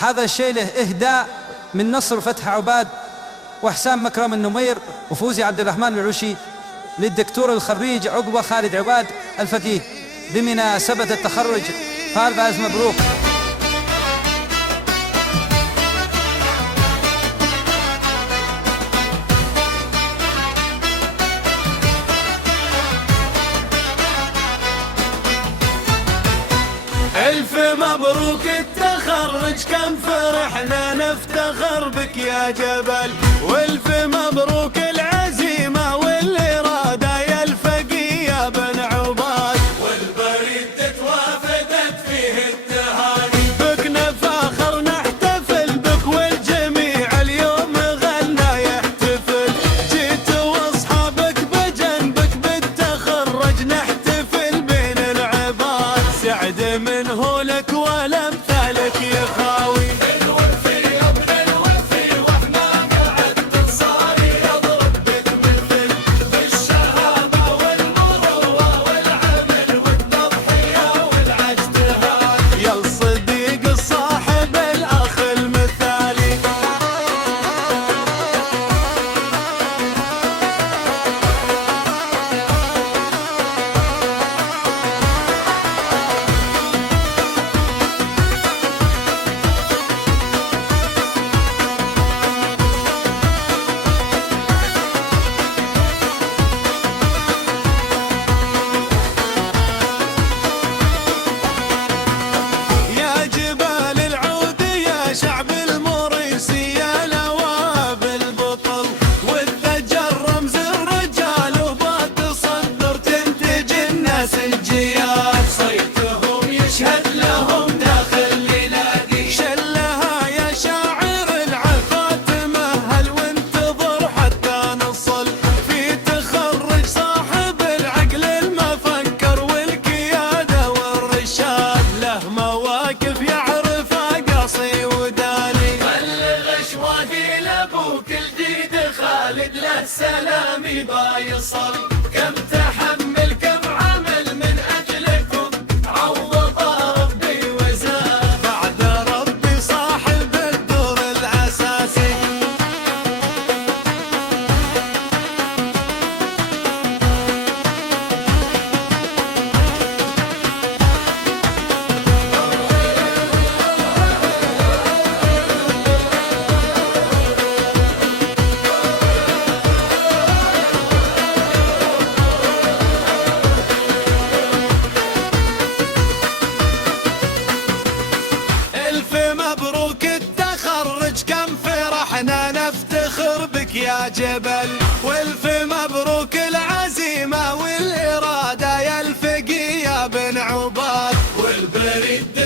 هذا الشيء له إهداء من نصر فتح عباد وحسام مكرم النمير وفوزي عبد الرحمن العشي للدكتور الخريج عقبة خالد عباد الفقيه بمناسبة التخرج. فالف مبروك. ألف مبروك التخرج، كم فرحنا نفتخر بك يا جبل، والف مبروك العزيمة والإرادة يا الفقيه يا بن عباد، والبريد تتوافدت فيه التهاني، بك نفاخر نحتفل بك والجميع اليوم غنى يحتفل، جيت واصحابك بجنبك بالتخرج نحتفل بين العباد، سعد منه لك والامثالك يا خاوي، حلو في يوم حلو في واحنا قاعد صاري يضرب بك مثل بالشهامه والمروه والعمل والتضحيه والاجتهاد، يا الصديق الصاحب الاخ المثالي. يا جبال العود يا شعب المريسي يا نواب البطل، والذجر رمز الرجال وبتصدر تنتج الناس الجيال، صيتهم يشهد لهم داخل لنادي، شلها يا شاعر العفا تمهل وانتظر حتى نصل، في تخرج صاحب العقل المفكر والقيادة والرشاد، له مواقف يعرفها قاصي وداني، بلغ اشواقي لابوك الجديد خالد له سلامي بايصل، كم تحمل كم عمل من اجلكم عوض ربي وزاد، بعد ربي صاحب الدور الاساسي. ألف مبروك التخرج، كم فرحنا نفتخر بك يا جبل، والف مبروك العزيمة والإرادة يا الفقيه يا بن عباد، والبريد